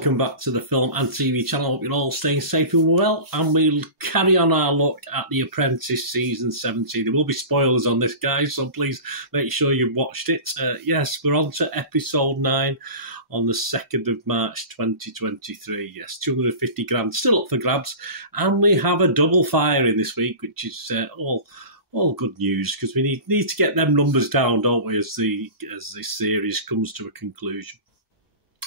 welcome back to the film and TV channel. Hope you're all staying safe and well, and we'll carry on our look at The Apprentice Season 17. There will be spoilers on this, guys, so please make sure you've watched it. Yes, we're on to Episode 9 on the 2nd of March 2023. Yes, 250 grand still up for grabs, and we have a double firing this week, which is all good news, because we need to get them numbers down, don't we, as this series comes to a conclusion.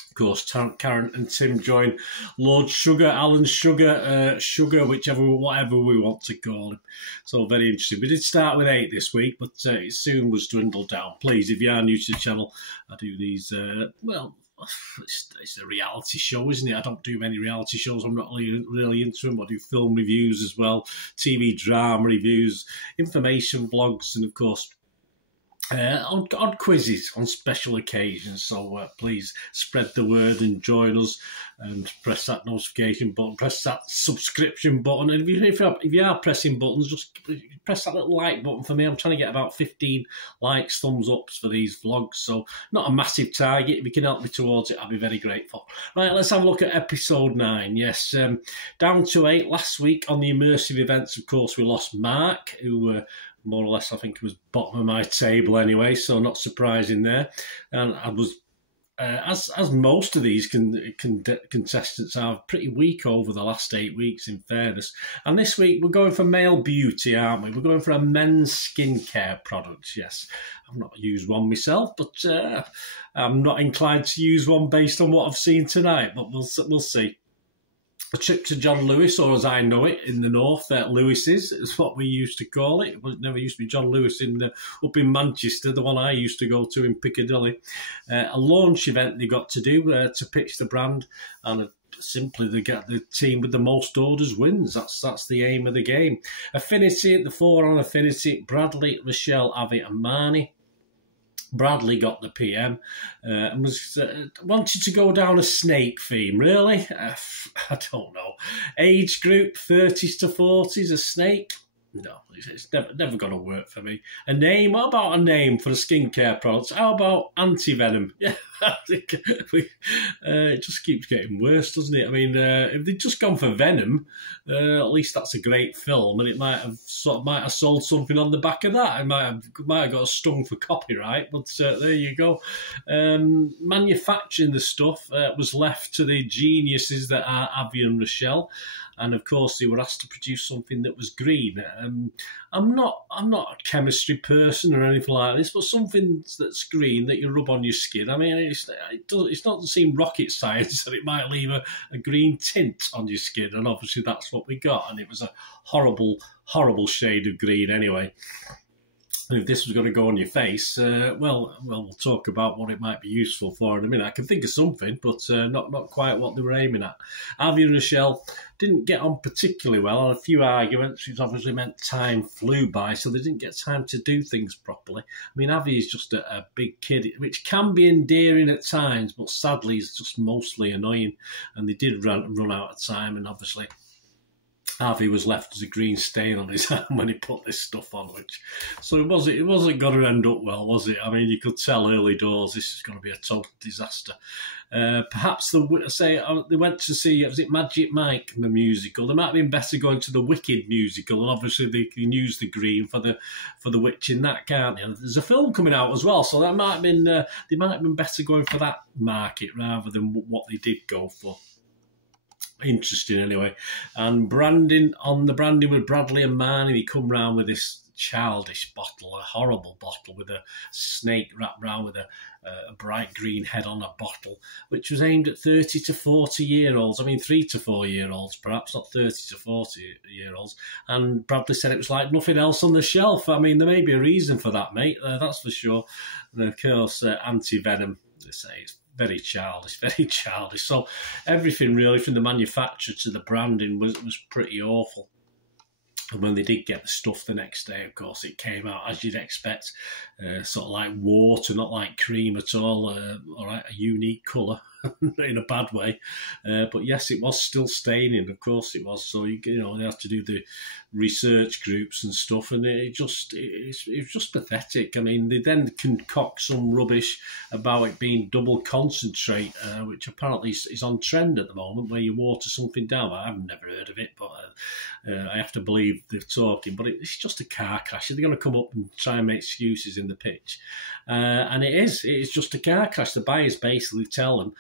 Of course, Karen and Tim join Lord Sugar, Alan Sugar, Sugar, whatever we want to call him. So very interesting. We did start with 8 this week, but it soon was dwindled down. Please, if you are new to the channel, I do these, it's a reality show, isn't it? I don't do many reality shows. I'm not really into them. I do film reviews as well, TV drama reviews, information blogs, and of course, odd quizzes on special occasions. So please spread the word and join us, and press that notification button, press that subscription button, and if you are pressing buttons, just press that little like button for me. I'm trying to get about 15 likes, thumbs ups for these vlogs, so not a massive target. If you can help me towards it, I'll be very grateful. Right, let's have a look at Episode 9. Yes, down to 8 last week on the immersive events. Of course, we lost Mark, who more or less, I think it was bottom of my table anyway, so not surprising there. And I was, as most of these contestants are, pretty weak over the last 8 weeks, in fairness. And this week, we're going for male beauty, aren't we? We're going for a men's skincare product, yes. I've not used one myself, but I'm not inclined to use one based on what I've seen tonight, but we'll see. A trip to John Lewis, or as I know it in the north, Lewis's is what we used to call it. It never used to be John Lewis up in Manchester, the one I used to go to in Piccadilly. A launch event they got to do to pitch the brand, and simply they get the team with the most orders wins. That's the aim of the game. Affinity, the 4 on Affinity: Bradley, Rochelle, Avi and Marnie. Bradley got the PM and was wanted to go down a snake theme. Really? I don't know. Age group 30s to 40s, a snake? No, it's never going to work for me. A name? What about a name for a skincare product? How about anti-venom? Yeah, I think it just keeps getting worse, doesn't it? I mean, if they'd just gone for Venom, at least that's a great film, and it might have sold something on the back of that. It might have got stung for copyright, but there you go. Manufacturing the stuff was left to the geniuses that are Avi and Rochelle. And of course, they were asked to produce something that was green. I'm not a chemistry person or anything like this, but something that's green that you rub on your skin. I mean, it doesn't seem rocket science that it might leave a green tint on your skin, and obviously that's what we got. And it was a horrible, horrible shade of green anyway. And if this was going to go on your face, well, we'll talk about what it might be useful for in a minute. I can think of something, but not quite what they were aiming at. Avi and Rochelle didn't get on particularly well. Had a few arguments, which obviously meant time flew by, so they didn't get time to do things properly. I mean, Avi is just a big kid, which can be endearing at times, but sadly is just mostly annoying. And they did run out of time, and obviously Avi was left as a green stain on his arm when he put this stuff on, so it wasn't going to end up well, was it? I mean, you could tell early doors this is going to be a total disaster. Perhaps they went to see, was it Magic Mike, the musical? They might have been better going to the Wicked musical, and obviously they can use the green for the witch in that, can't they? And there's a film coming out as well, so that might have been they might have been better going for that market rather than what they did go for. Interesting anyway. And on the branding with Bradley and Marnie, they come round with this childish bottle, a horrible bottle with a snake wrapped round with a bright green head on a bottle, which was aimed at 30 to 40 year olds. I mean, 3 to 4 year olds, perhaps, not 30 to 40 year olds. And Bradley said it was like nothing else on the shelf. I mean, there may be a reason for that, mate, that's for sure. And of course, anti-venom, they say it's very childish, very childish. So everything really, from the manufacturer to the branding, was pretty awful. And when they did get the stuff the next day, of course, it came out as you'd expect, sort of like water, not like cream at all. All right, a unique colour. in a bad way. But yes, it was still staining, of course it was. So, you know, they had to do the research groups and stuff, and it's just pathetic. I mean, they then concoct some rubbish about it being double concentrate, which apparently is on trend at the moment, where you water something down. I've never heard of it, but I have to believe they're talking. But it's just a car crash. They're going to come up and try and make excuses in the pitch. And it's just a car crash. The buyers basically tell them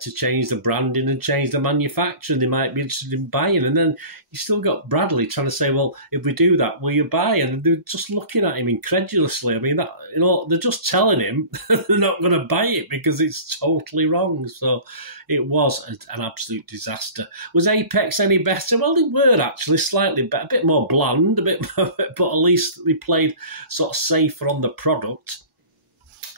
to change the branding and change the manufacturing. They might be interested in buying. And then you still got Bradley trying to say, well, if we do that, will you buy? And they're just looking at him incredulously. I mean, they're just telling him they're not going to buy it because it's totally wrong. So it was an absolute disaster. Was Apex any better? Well, they were actually slightly better, a bit more bland, but at least they played sort of safer on the product.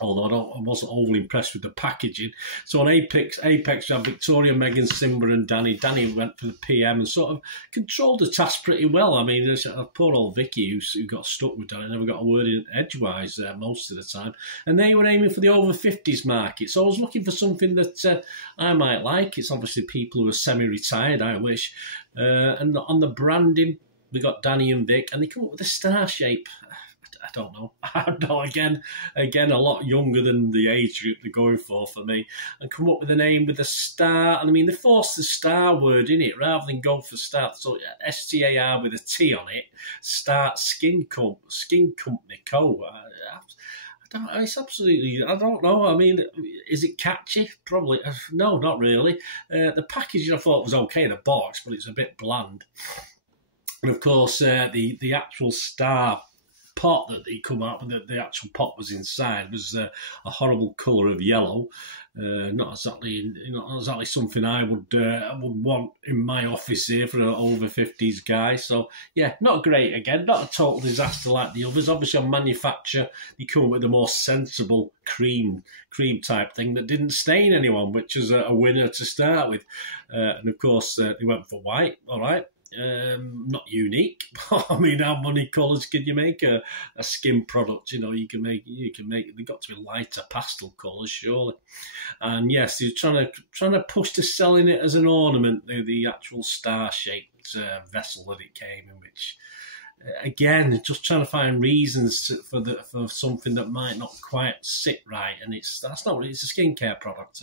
Although I wasn't overly impressed with the packaging. So on Apex we had Victoria, Megan, Simba and Danny. Danny went for the PM and sort of controlled the task pretty well. I mean, poor old Vicky who got stuck with Danny, never got a word in edgewise most of the time. And they were aiming for the over 50s market. So I was looking for something that I might like. It's obviously people who are semi-retired, I wish. And on the branding, we got Danny and Vic, and they come up with a star shape. I don't know. Again, a lot younger than the age group they're going for me, and come up with a name with a star. And I mean, they forced the star word in it rather than go for star. So STAR with a T on it. Start Skin Company Co. It's absolutely, I don't know. I mean, is it catchy? Probably. No, not really. The packaging I thought was okay, the box, but it's a bit bland. And of course, the actual star pot that they come out with, the actual pot was inside, was a horrible colour of yellow. Not exactly something I would want in my office here for an over 50s guy. So yeah, not great again, not a total disaster like the others. Obviously on manufacture, they come with a more sensible cream type thing that didn't stain anyone, which is a winner to start with. And of course they went for white. All right. Not unique. I mean, how many colours can you make a skin product? You know, you can make. They've got to be lighter pastel colours, surely. And yes, they're trying to push to selling it as an ornament. The actual star-shaped vessel that it came in, which again, just trying to find reasons for something that might not quite sit right. And it's a skincare product.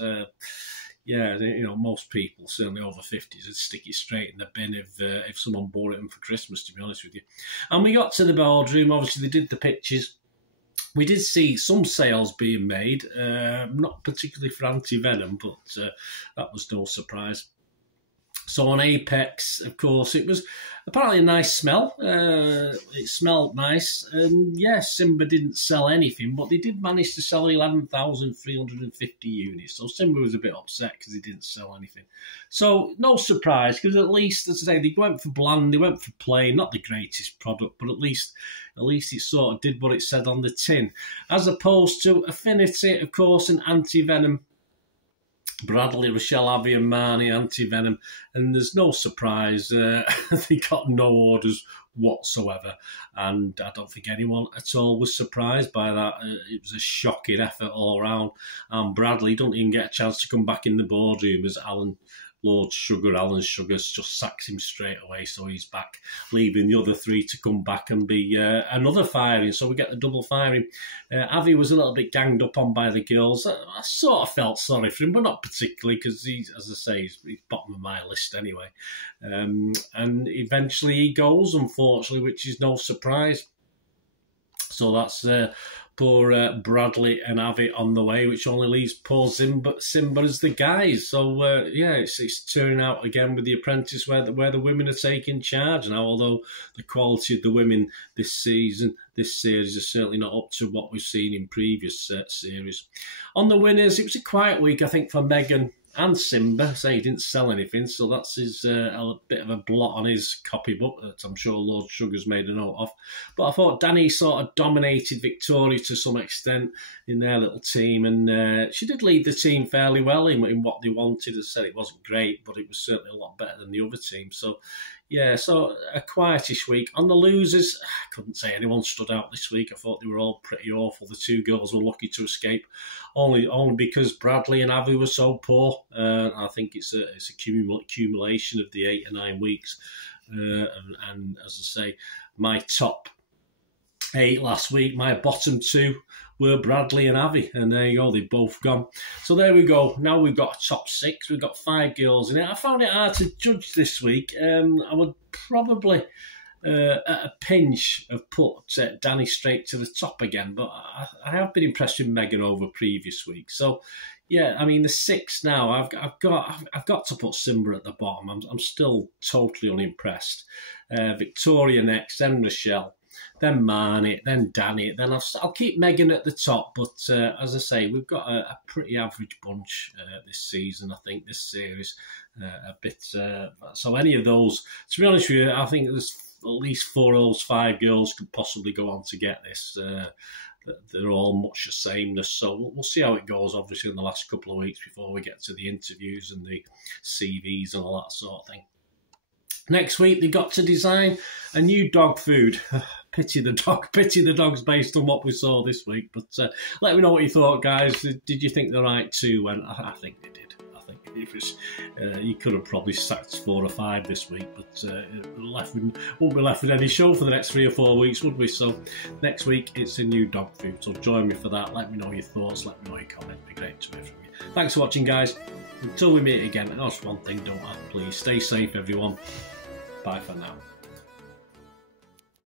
Yeah, you know, most people, certainly over 50s, would stick it straight in the bin if someone bought it in for Christmas, to be honest with you. And we got to the boardroom. Obviously, they did the pictures. We did see some sales being made, not particularly for anti-venom, but that was no surprise. So on Apex, of course, it was apparently a nice smell. It smelled nice. And yes, Simba didn't sell anything, but they did manage to sell 11,350 units. So Simba was a bit upset because he didn't sell anything. So no surprise, because at least, as I say, they went for bland, they went for plain, not the greatest product, but at least it sort of did what it said on the tin. As opposed to Affinity, of course, and anti-venom. Bradley, Rochelle, Avi and Marnie, anti-venom, and there's no surprise, they got no orders whatsoever, and I don't think anyone at all was surprised by that. It was a shocking effort all around, and Bradley don't even get a chance to come back in the boardroom as Alan Sugar just sacks him straight away, so he's back, leaving the other three to come back and be another firing. So we get the double firing. Avi was a little bit ganged up on by the girls. I sort of felt sorry for him, but not particularly, because he's, as I say, he's bottom of my list anyway. And eventually he goes, unfortunately, which is no surprise. So that's poor Bradley and Avi on the way, which only leaves poor Simba as the guys. So yeah, it's turning out again with the Apprentice where the women are taking charge now. Although the quality of the women this series is certainly not up to what we've seen in previous series. On the winners, it was a quiet week, I think, for Megan and Simba. Say he didn't sell anything, so that's his a bit of a blot on his copybook that I'm sure Lord Sugar's made a note of. But I thought Danny sort of dominated Victoria to some extent in their little team, and she did lead the team fairly well in what they wanted. As I said, it wasn't great, but it was certainly a lot better than the other team. So yeah, so a quietish week. On the losers, I couldn't say anyone stood out this week. I thought they were all pretty awful. The 2 girls were lucky to escape, only because Bradley and Avi were so poor. I think it's a accumulation of the 8 or 9 weeks. And as I say, my top 8 last week, my bottom 2 were Bradley and Avi, and there you go, they've both gone. So there we go. Now we've got a top 6. We've got 5 girls in it. I found it hard to judge this week. I would probably, at a pinch, have put Danny straight to the top again, but I have been impressed with Megan over previous weeks. So yeah, I mean the 6 now. I've got to put Simba at the bottom. I'm still totally unimpressed. Victoria next, then Rochelle, then Marnie, then Danny, then I'll keep Megan at the top. But as I say, we've got a pretty average bunch this season, I think, this series. A bit. So any of those, to be honest with you, I think there's at least 4 of those 5 girls could possibly go on to get this. They're all much the sameness. So we'll see how it goes, obviously, in the last couple of weeks before we get to the interviews and the CVs and all that sort of thing. Next week, they got to design a new dog food. Pity the dogs based on what we saw this week. But let me know what you thought, guys. Did you think the right 2 went? I think they did. I think it was. You could have probably sacked 4 or 5 this week, but won't be left with any show for the next 3 or 4 weeks, would we? So next week, it's a new dog food. So join me for that. Let me know your thoughts. Let me know your comment. It'd be great to hear from you. Thanks for watching, guys. Until we meet again, and that's one thing, don't I? Please stay safe, everyone. Bye for now.